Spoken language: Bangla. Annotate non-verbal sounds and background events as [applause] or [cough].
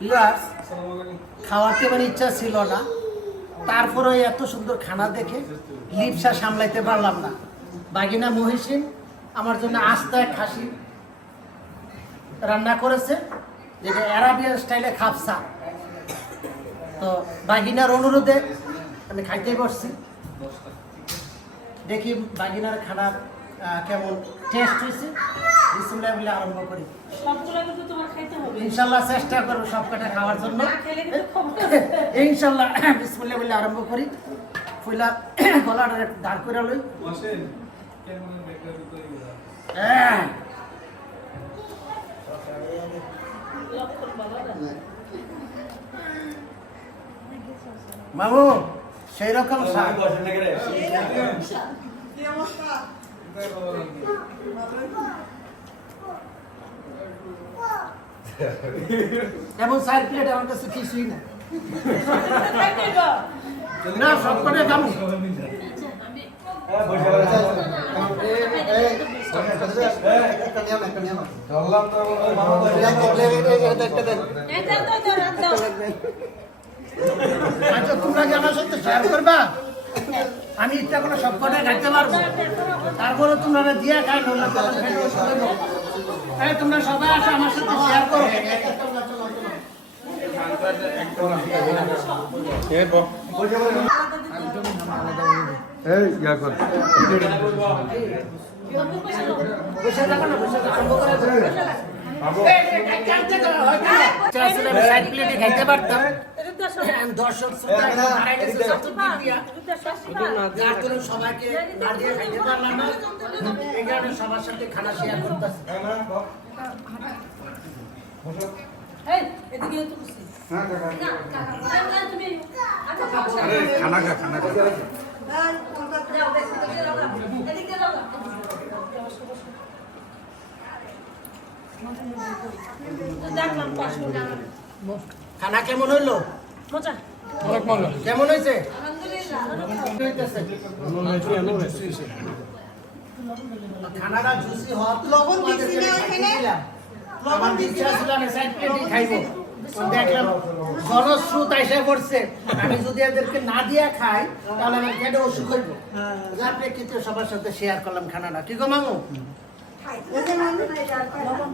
ভিউয়ার্স খাওয়াতে মানে ইচ্ছা ছিল না। তারপরে এত সুন্দর খানা দেখে লিপসা সামলাইতে পারলাম না। বাগিনা মহিষিন আমার জন্য আস্তায় খাসি রান্না করেছে যেটা অ্যারাবিয়ান স্টাইলে খাপসা। তো বাগিনার অনুরোধে আমি খাইতে পারছি দেখি বাগিনার খানার আহ, কেমন টেস্ট হয়েছে? বিসমুল্লাহ বলে আরম্ভ করি। সবগুলো কিন্তু তোমার খাইতে হবে। ইনশাল্লাহ চেষ্টা করব সব কটা খাওয়ার জন্য। [laughs] ইনশাল্লাহ বিসমুল্লাহ বলে আরম্ভ করি। ফুলা [coughs] গলাটা দাঁড় করে লই। হ্যাঁ। মামু সেই রকম এমন সাইড প্লেট আমার কাছে কিছুই না না সব কটা শেয়ার করবা? আমি ইচ্ছা করে সব কটা খাইতে পারব। তারপরে তোমরা দিয়ে খাই। এই তোমরা সবাই আসো আমার সাথে শেয়ার করো এই ইয়া কর। আচ্ছা, খাইতে পারতাম। দর্শক সব সব। যার জন্য সবাইকে সবার সাথে খানা শেয়ার করতেছি। আচ্ছা, খানা খা খা। খানা কেমন হইল? মজা। কেমন হয়েছে? আলহামদুলিল্লাহ খানাটা জুসি হওয়ার লবণ আমার ইচ্ছা ছিল আমি সাইড প্লেটই খাইবো। দেখলাম জনস্রোত এসে পড়ছে। আমি যদি এদেরকে না দিয়ে খাই তাহলে আমার পেটে অসুখ হইব যার প্রেক্ষিতে সবার সাথে শেয়ার করলাম খানাটা। ঠিক মামু? লবণ